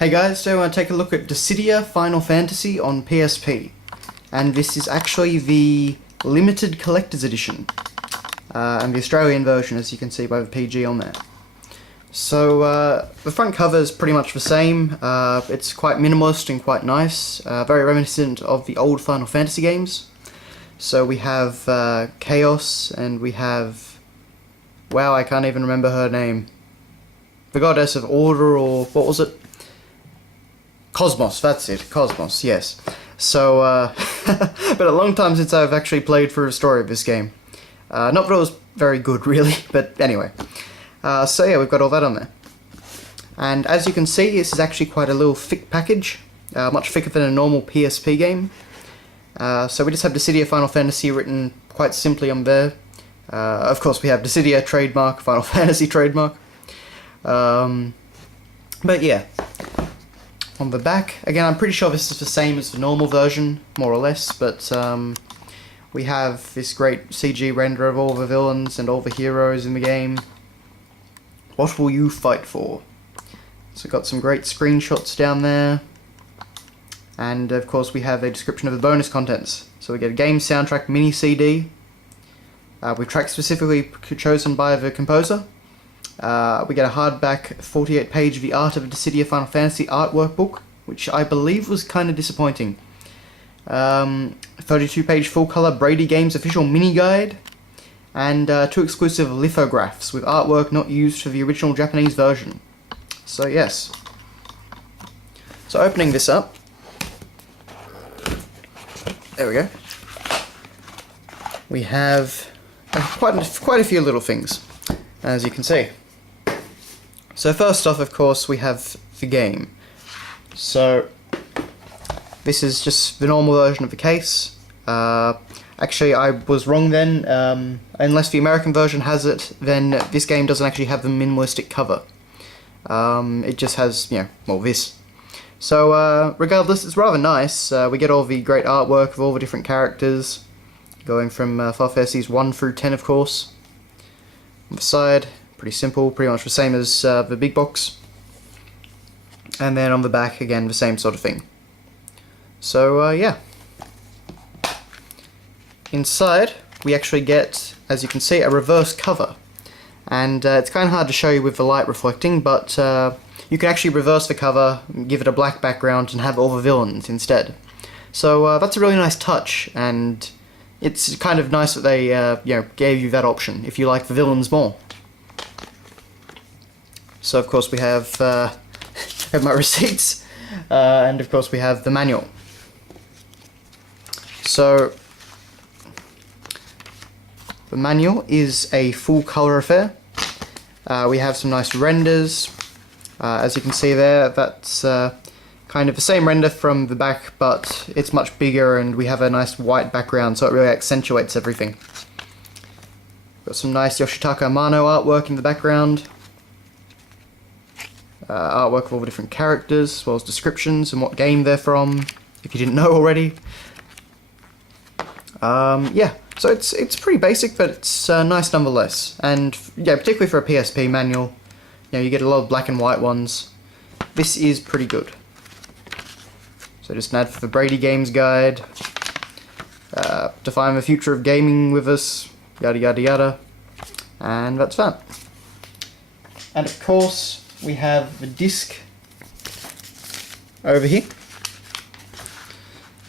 Hey guys, so I want to take a look at Dissidia Final Fantasy on PSP. And this is actually the limited collector's edition. And the Australian version, as you can see by the PG on there. So, the front cover is pretty much the same. It's quite minimalist and quite nice. Very reminiscent of the old Final Fantasy games. So we have Chaos, and we have... wow, I can't even remember her name. The Goddess of Order, or what was it? Cosmos, that's it. Cosmos, yes. So, but a long time since I've actually played through a story of this game. Not that it was very good, really, but anyway. So yeah, we've got all that on there. And as you can see, this is actually quite a little thick package. Much thicker than a normal PSP game. So we just have Dissidia Final Fantasy written quite simply on there. Of course we have Dissidia trademark, Final Fantasy trademark. But yeah. On the back, again, I'm pretty sure this is the same as the normal version, more or less, but we have this great CG render of all the villains and all the heroes in the game. What will you fight for? So we've got some great screenshots down there, and of course we have a description of the bonus contents. So we get a game soundtrack mini CD, with tracks specifically chosen by the composer. We get a hardback 48-page The Art of Dissidia Final Fantasy artwork book, which I believe was kind of disappointing. 32-page full-color Brady Games official mini-guide, and 2 exclusive lithographs with artwork not used for the original Japanese version. So yes. So opening this up, there we go. We have quite a few little things, as you can see. So first off, of course, we have the game. So this is just the normal version of the case. Actually, I was wrong then. Unless the American version has it, then this game doesn't actually have the minimalistic cover. It just has, well, this. So regardless, it's rather nice. We get all the great artwork of all the different characters, going from Final Fantasies 1 through 10, of course. On the side, pretty simple, pretty much the same as the big box. And then on the back, again, the same sort of thing. So, yeah. Inside, we actually get, as you can see, a reverse cover. And it's kind of hard to show you with the light reflecting, but you can actually reverse the cover, give it a black background, and have all the villains instead. So that's a really nice touch, and it's kind of nice that they gave you that option, if you like the villains more. So of course we have my receipts, and of course we have the manual. So the manual is a full colour affair. We have some nice renders. As you can see there, that's kind of the same render from the back, but it's much bigger, and we have a nice white background, so it really accentuates everything. Got some nice Yoshitaka Amano artwork in the background. Artwork of all the different characters, as well as descriptions and what game they're from, if you didn't know already. Yeah, so it's pretty basic, but it's nice nonetheless. And yeah, particularly for a PSP manual, you get a lot of black and white ones. This is pretty good. So just an ad for the Brady Games guide, define the future of gaming with us, yada yada yada, and that's that. And of course, we have the disc over here,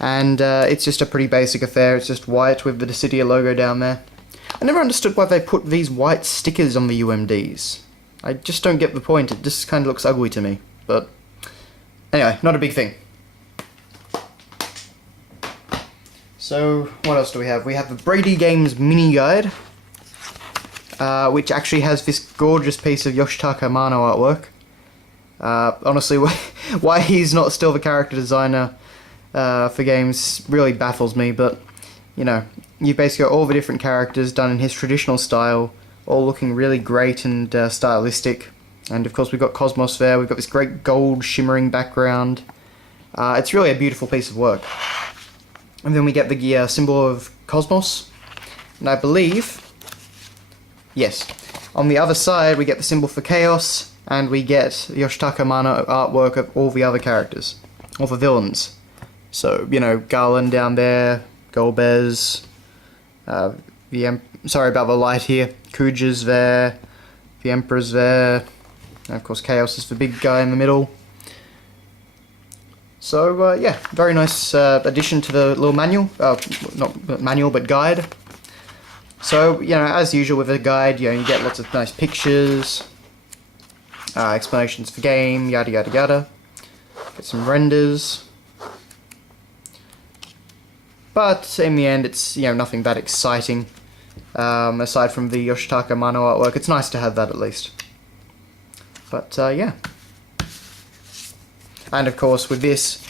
and it's just a pretty basic affair. It's just white with the Dissidia logo down there. I never understood why they put these white stickers on the UMDs. I just don't get the point. It just kind of looks ugly to me, but anyway, not a big thing. So what else do we have? We have the Brady Games mini guide, which actually has this gorgeous piece of Yoshitaka Amano artwork. Honestly, why he's not still the character designer for games really baffles me, but you basically got all the different characters done in his traditional style, all looking really great and stylistic. And of course we've got Cosmos there, we've got this great gold shimmering background. It's really a beautiful piece of work. And then we get the symbol of Cosmos, and I believe, yes, on the other side we get the symbol for Chaos, and we get Yoshitaka Amano artwork of all the other characters, all the villains. So, you know, Garland down there, Golbez, sorry about the light here, Kuja's there, the Emperor's there, and of course Chaos is the big guy in the middle. So, yeah, very nice addition to the little manual, not manual, but guide. So, you know, as usual with a guide, you know, you get lots of nice pictures, explanations for game, yada yada yada. Get some renders. But in the end, it's, you know, nothing that exciting. Aside from the Yoshitaka Amano artwork, it's nice to have that at least. But, yeah. And of course, with this,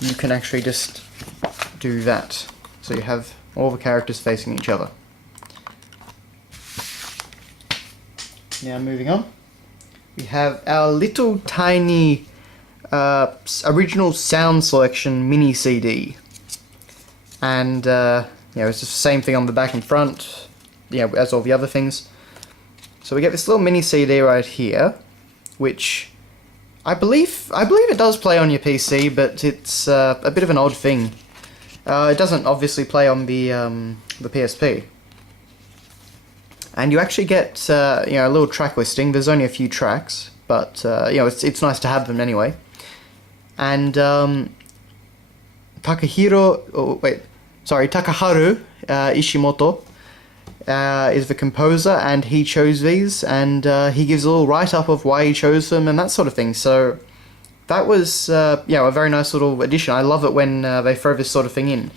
you can actually just do that. So you have all the characters facing each other. Now moving on, we have our little tiny original sound selection mini CD, and you know, it's just the same thing on the back and front, you know, as all the other things. So we get this little mini CD right here, which I believe it does play on your PC, but it's a bit of an odd thing. It doesn't obviously play on the PSP. And you actually get you know, a little track listing. There's only a few tracks, but you know, it's nice to have them anyway. And Takaharu Ishimoto is the composer, and he chose these, and he gives a little write-up of why he chose them and that sort of thing. So that was you know, a very nice little addition. I love it when they throw this sort of thing in.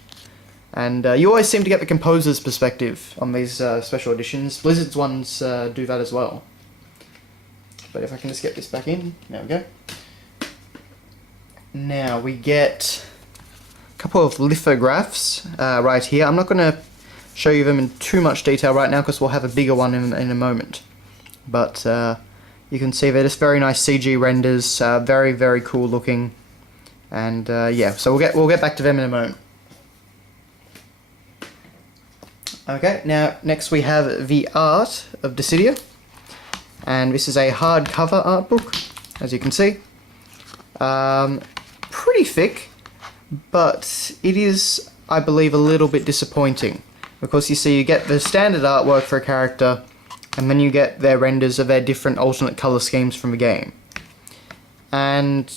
And you always seem to get the composer's perspective on these special editions. Blizzard's ones do that as well. But if I can just get this back in, there we go. Now we get a couple of lithographs right here. I'm not going to show you them in too much detail right now because we'll have a bigger one in a moment. But you can see they're just very nice CG renders, very, very cool looking. And yeah, so we'll get back to them in a moment. Okay, now next we have the art of Dissidia, and this is a hardcover art book, as you can see. Pretty thick, but it is, I believe, a little bit disappointing, because you see you get the standard artwork for a character, and then you get their renders of their different alternate colour schemes from the game. And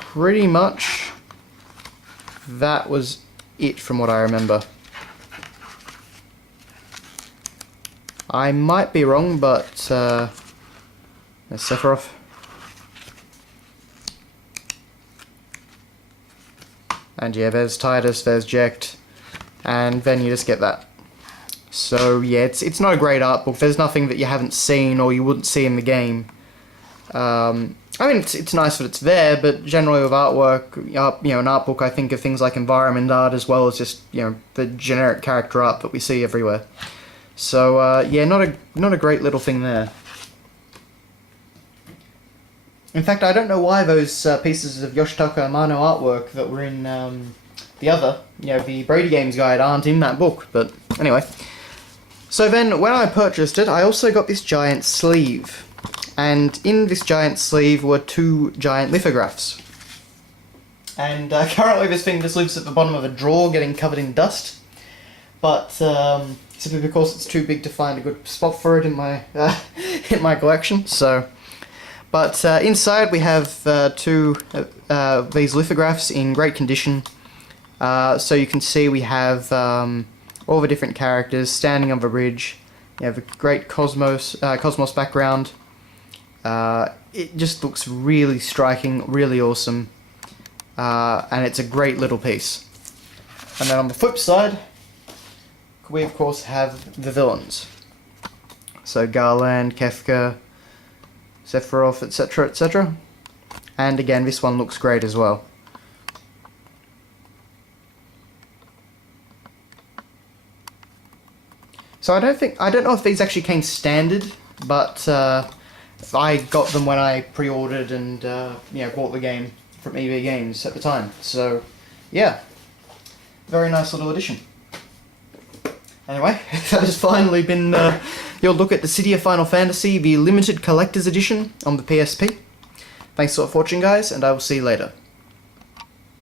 pretty much that was it from what I remember. I might be wrong, but there's Sephiroth. And yeah, there's Titus, there's Jekt, and then you just get that. So yeah, it's not a great art book. There's nothing that you haven't seen or you wouldn't see in the game. I mean, it's nice that it's there, but generally with artwork, you know, an art book, I think of things like environment art as well as just, you know, the generic character art that we see everywhere. So yeah, not a great little thing there. In fact, I don't know why those pieces of Yoshitaka Amano artwork that were in the other, you know, the Brady Games guide aren't in that book, but anyway. So then, when I purchased it, I also got this giant sleeve. And in this giant sleeve were 2 giant lithographs. And currently this thing just lives at the bottom of a drawer getting covered in dust. But simply because it's too big to find a good spot for it in my in my collection. So, but inside we have 2 these lithographs in great condition. So you can see we have all the different characters standing on the ridge. You have a great cosmos background. It just looks really striking, really awesome, and it's a great little piece. And then on the flip side, we of course have the villains. So Garland, Kefka, Sephiroth, etc, etc. And again, this one looks great as well. So I don't know if these actually came standard, but I got them when I pre-ordered and you know, bought the game from EB Games at the time. So yeah, very nice little addition. Anyway, that has finally been you'll look at Dissidia Final Fantasy, the limited collector's edition on the PSP. Thanks for watching, guys, and I will see you later.